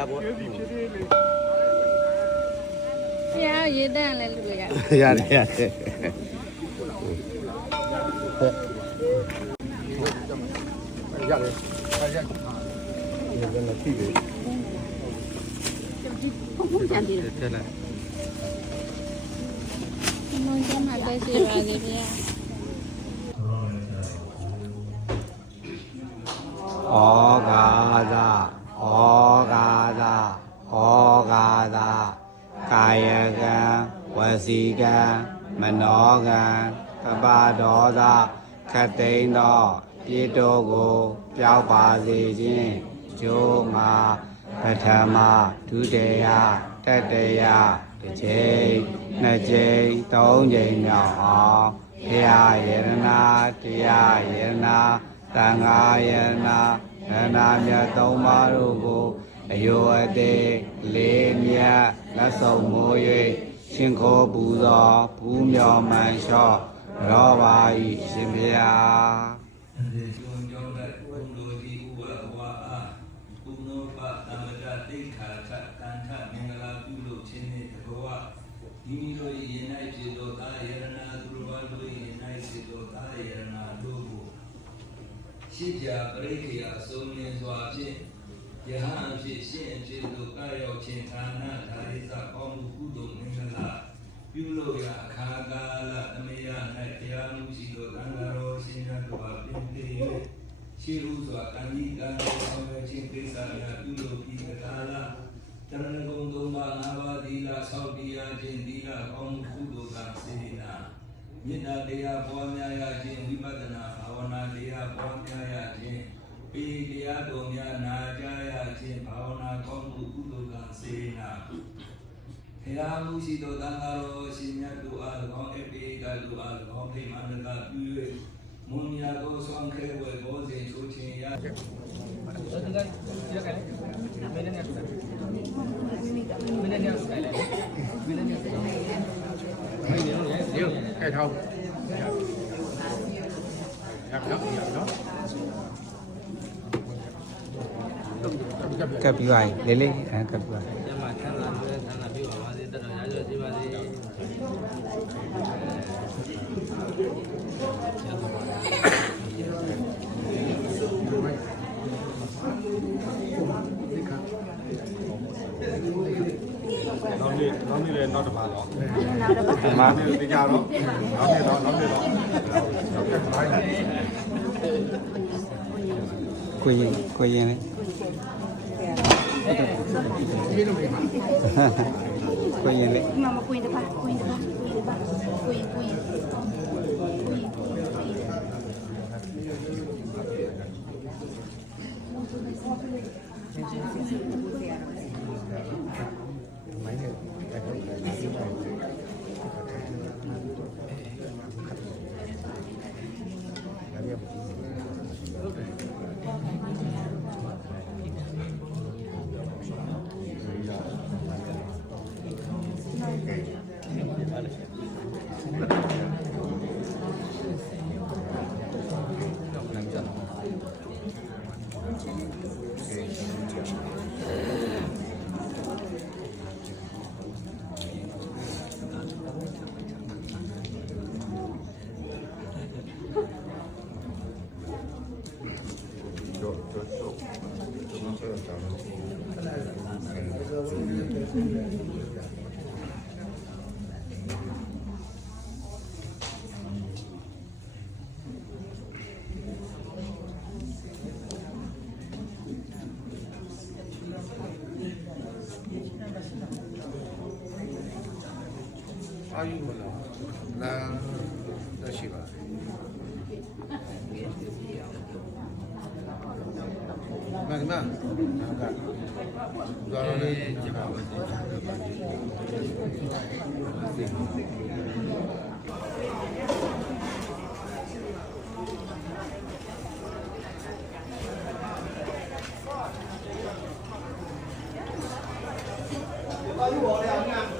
ဖရားပေါ့ကျေးဇူးဖြစ်သေးလေဖះရေတန့်လည်းလူရရတယ်ရတယ်ရတယ်အဲ့ရဒီကနေ့ပြီလေထက်လိုက်မွန်ကျမ်းမှာတက်စီပါလေဖះဩဃာသ ဩဃာသဩဃာသကာယကံဝစီကံမနောကံကပ္ပဒောသခတ်သိမ်းသောပြေတော်ကိုပြောက်ပါစေခြင်းကျိုးငါပထမဒုတိယတတိယတစ်ချိန်နှစ်ချိန်သုံးချိန်မြောက်အောင်ဘုရားယရနာတရားယရနာသံဃာယရနာ နန္ဒာမြတ်သုံးပါးတို့ကိုအယောအသေးလေးမြတ်လက်ဆောင်မိုး၍ရှင်ခေါ်ပူဇော်ဘူးမြော်မှန်လျှော့ရောပါ၏ရှင်ဘုရားဒီကျွန်းကြောင့်တဲ့ဘုံတို့ဒီဥပဝါအာဘုံနောပသမတတိခါထတန်ထမင်္ဂလာပြုလို့ခြင်းနှင့်တဘောမိမိတို့၏ယင်၌ဖြစ်သောသာယရနာသူတော်ဘာတို့၏ယင်၌ဖြစ်သောသာယရနာတို့ ကိုရှိပြပရိခေယအစုံလင်စွာဖြင့်ယဟန်ဖြစ်ရှင်းအဖြစ်သို့ကာရောက်ခြင်းဌာနဓာရိသကောင်းမှုကုသိုလ်မင်္ဂလာပြုလို့ရအခါကာလအမေယ၌တရားမှုရှိသောသံဃာတော်ရှင်များတို့အားပင်တည်၍ရှိရုစွာကံကြီးကံတော်ဆောင်ရွက်ခြင်းကိစ္စများပြုလုပ်ပြီးတကားလားတရဏဂုံသုံးပါးငါးပါးသီလဆောက်တည်ရခြင်းသီလကောင်းမှုကုသိုလ်ကစေနာ မေတ္တာတရားပွားများရခြင်းဝိပဿနာဘာဝနာတရားပွားများရခြင်းပေတရားတော်များနာကြားရခြင်းဘာဝနာကောင်းမှုကုသိုလ်ကစေနာဘုရားမှုရှိသောသံဃာတော်ရှင်မြတ်တို့အား၎င်းအပိကတို့အား၎င်းဖိမာနကပြု၍မွန်မြတ်သောဆောင်ခဲဝဲဘောဇင်ချိုးခြင်းရရုပ်ခဲထောက်ရ cây thông cặp bài lấy lên à, cặp bài နေ့နောက်နေ့လည်းနောက်တစ်ပါတော့နောက်တစ်ပါနောက်နေ့တကြတော့နောက်နေ့တော့နောက်နေ့တော့နောက်နေ့ပိုင်းကိုရင်ကိုရင်လေကိုရင်လေ Mama cuida pa, cuida pa, cuida pa, cuida, 还有嘛？那那些吧。嘛干嘛？那个，过来吃饭的，那个。